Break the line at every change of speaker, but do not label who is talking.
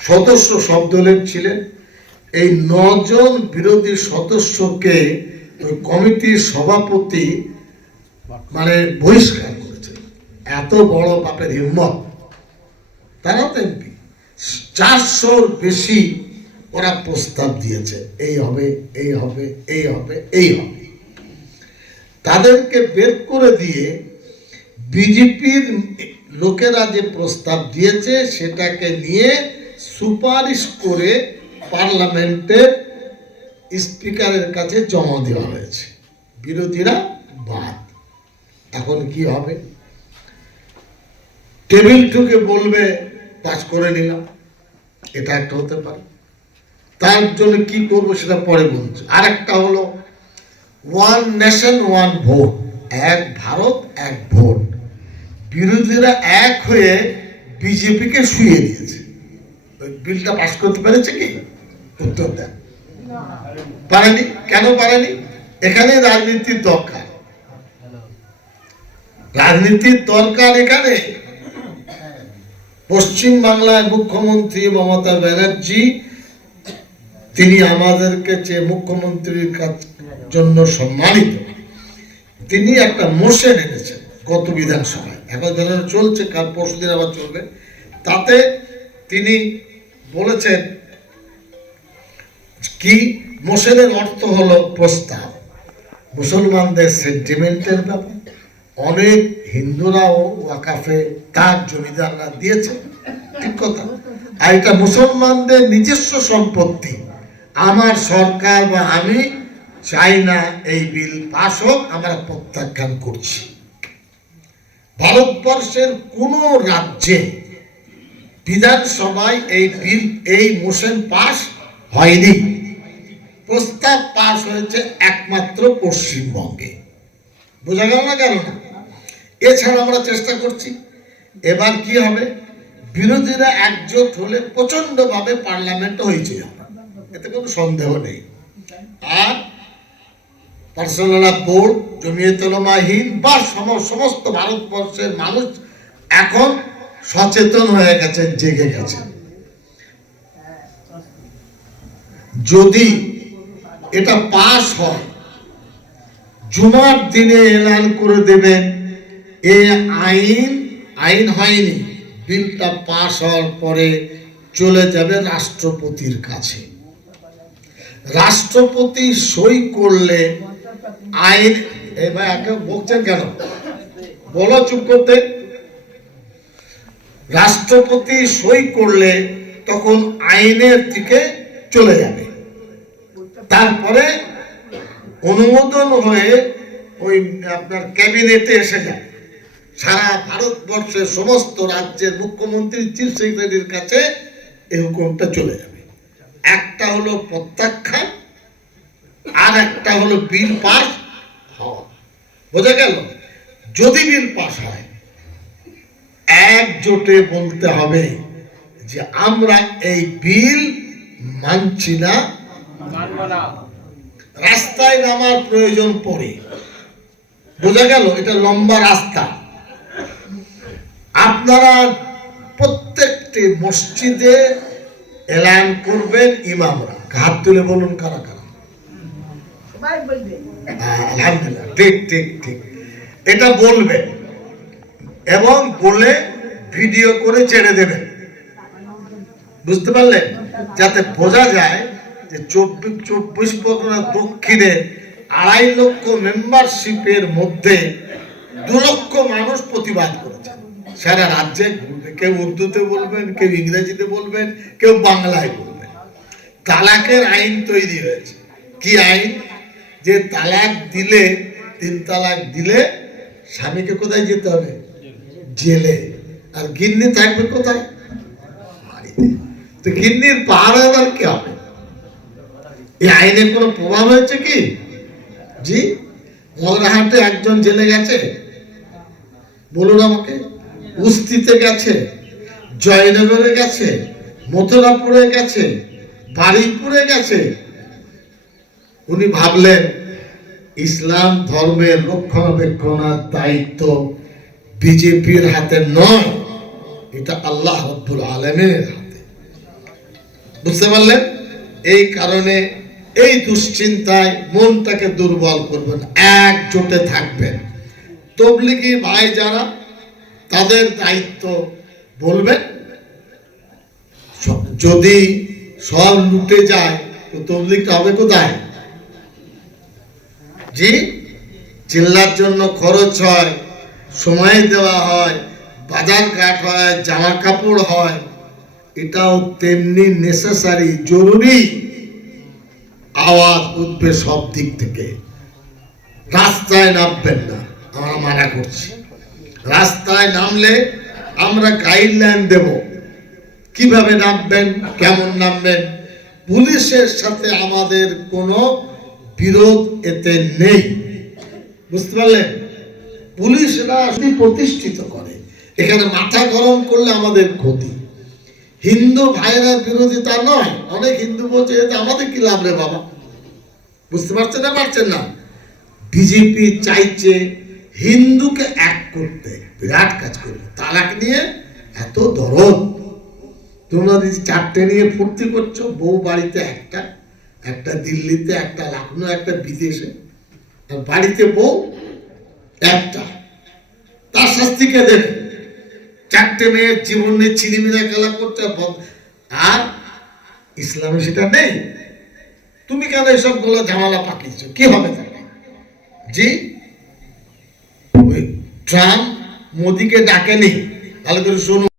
সদস্য সব দলের ছিলেন। এই নজন বিরোধী সদস্যকে ওই কমিটির সভাপতি মানে বহিষ্কার করেছে। এত বড় বাপের হিম্মত। তারা তো এমপি। চারশোর বেশি ওরা প্রস্তাব দিয়েছে। এই হবে এই হবে এই হবে এই হবে। তাদেরকে বের করে দিয়ে বিজেপির লোকেরা যে প্রস্তাব দিয়েছে সেটাকে নিয়ে সুপারিশ করে পার্লামেন্টের স্পিকারের কাছে জমা দেওয়া হয়েছে। বিরোধীরা বাদ। এখন কি হবে? টেবিল ঠুকে বলবে পাস করে নিলাম। এটা একটা হতে পারে। তার জন্য কি করব সেটা পরে বলছে। আর একটা হলো, ওয়ান নেশন, ওয়ান ভোট। এক ভারত, এক ভোট। বিরোধীরা এক হয়ে বিজেপিকে শুয়ে দিয়েছে। ওই বিলটা পাস করতে পেরেছে কি? উত্তর দেন। পারেনি? কেন পারেনি? এখানে রাজনীতির দরকার। রাজনীতির দরকার এখানে। পশ্চিম বাংলার মুখ্যমন্ত্রী মমতা ব্যানার্জি, তিনি আমাদেরকে যে মুখ্যমন্ত্রীর জন্য সম্মানিত, তিনি একটা মোশন এনেছেন। গত বিধানসভায়। এখন যেন চলছে, কাল পরশু দিন আবার চলবে। তাতে তিনি বলেছেন কি মোশনের অর্থ হলো প্রস্তাব। মুসলমানদের সেন্টিমেন্টের ব্যাপার। অনেক হিন্দুরাও ওয়াকাফে তার জমিদাররা দিয়েছে ঠিক কথা। আর এটা মুসলমানদের নিজস্ব সম্পত্তি। আমার সরকার বা আমি চাই না এই বিল পাশ হোক, আমরা প্রত্যাখ্যান করছি। ভারতবর্ষের কোন রাজ্যে বিধানসভায় এই বিল, এই মোশন পাস হয়নি। প্রস্তাব পাস হয়েছে একমাত্র পশ্চিমবঙ্গে। বোঝা গেল না কেন? না এছাড়া আমরা চেষ্টা করছি। এবার কি হবে? বিরোধীরা একজোট হলে প্রচন্ডভাবে পার্লামেন্ট হয়েছে। এতে কোনো সন্দেহ নেই। আর বোর্ড বা সমস্ত ভারতবর্ষের মানুষ এখন সচেতন হয়ে জেগে যদি এটা পাস হয়, জুমার দিনে এলান করে দেবেন, এ আইন আইন হয়নি, বিলটা পাস হওয়ার পরে চলে যাবে রাষ্ট্রপতির কাছে। রাষ্ট্রপতি সই করলে আইন এবার একে বলছেন কেন? বলো চুপ করতে। রাষ্ট্রপতি সই করলে তখন আইনের দিকে চলে যাবে। তারপরে অনুমোদন হয়ে ওই আপনার ক্যাবিনেটে এসে যায়। সারা ভারতবর্ষের সমস্ত রাজ্যের মুখ্যমন্ত্রী, চিফ সেক্রেটারির কাছে এই হুকুমটা চলে যাবে। একটা হলো প্রত্যাখ্যান, আর একটা হলো বিল পাস হওয়া বোঝা গেল? যদি বিল পাস হয় একজোটে বলতে হবে যে আমরা এই বিল মানছি না। রাস্তায় নামার প্রয়োজন পড়ে। বোঝা গেল? এটা লম্বা রাস্তা। আপনারা প্রত্যেকটি মসজিদে এলান করবেন ইমামরা। হাত তুলে বলুন কারা কারা। হ্যাঁ, আলহামদুলিল্লাহ, ঠিক ঠিক ঠিক। এটা বলবেন এবং বলে ভিডিও করে ছেড়ে দেবেন। বুঝতে পারলেন? যাতে বোঝা যায় যে চব্বিশ চব্বিশ পরগনা দক্ষিণে আড়াই লক্ষ মেম্বারশিপের মধ্যে দু লক্ষ মানুষ প্রতিবাদ করেছে। সারা রাজ্যে ঘুরবে, কেউ উর্দুতে বলবেন, কেউ ইংরেজিতে বলবেন, কেউ বাংলায় বলবেন। তালাকের আইন তৈরি হয়েছে। কি আইন? যে তালাক দিলে, তিন তালাক দিলে স্বামীকে কোথায় যেতে হবে? জেলে। আর গিন্নি থাকবে কোথায়? বাড়িতে। তো গিন্নির পাহাড় আবার কি হবে? এই আইনের কোনো প্রভাব হয়েছে কি? জি? মগরাহাটে একজন জেলে গেছে? বলুন আমাকে। উস্তিতে গেছে, জয়নগরে গেছে, মথুরাপুরে গেছে বারুইপুরে গেছে উনি ভাবলেন, ইসলাম ধর্মের রক্ষণাবেক্ষণার দায়িত্ব বিজেপির হাতে নয়, এটা আল্লাহ রব্বুল আলমের হাতে। বুঝতে পারলেন? এই কারণে এই দুশ্চিন্তায় মনটাকে দুর্বল করবেন, একজোটে থাকবেন। তবলিগি ভাই যারা, তাদের দায়িত্ব বলবেন যদি সব লুটে যায়, তো তবলিগটা হবে কোথায়? জি? চিল্লার জন্য খরচ হয়, সময় দেওয়া হয়, বাজার ঘাট হয়, জামা কাপড় হয়, এটাও তেমনি নেসেসারি জরুরি। আওয়াজ উঠবে সব দিক থেকে। রাস্তায় নামবেন না, আমরা মানা করছি। রাস্তায় নামলে আমরা গাইডলাইন দেব। কীভাবে নামবেন, কেমন নামবেন? পুলিশের সাথে আমাদের কোনো বিরোধ এতে নেই। বুঝতে পারলেন? পুলিশরা প্রতিষ্ঠিত করে। এখানে মাথা গরম করলে আমাদের ক্ষতি। হিন্দু ভাইয়েরা বিরোধিতা নয়। অনেক হিন্দু বলছে, এতে আমাদের কি লাভ রে বাবা? বুঝতে পারছেন না পারছেন না? বিজেপি চাইছে হিন্দুকে এক করতে, বিরাট কাজ করবে। তালাক নিয়ে এত দরদ। তোমরা চারটে নিয়ে ফুর্তি করছ, বউ বাড়িতে একটা একটা দিল্লিতে, একটা লখনৌ, একটা বিদেশে, আর বাড়িতে বউ, একটা। তার শাস্তি কে দেবে? চারটে মেয়ের জীবন নিয়ে চিনিমিনা খেলা করতে। আর ইসলামে সেটা নেই। তুমি কেন এসবগুলো ঝামেলা পাকিয়েছো? কি হবে তাহলে? জি? ওই ট্রাম্প মোদিকে ডাকেনি। ভালো করে শুনুন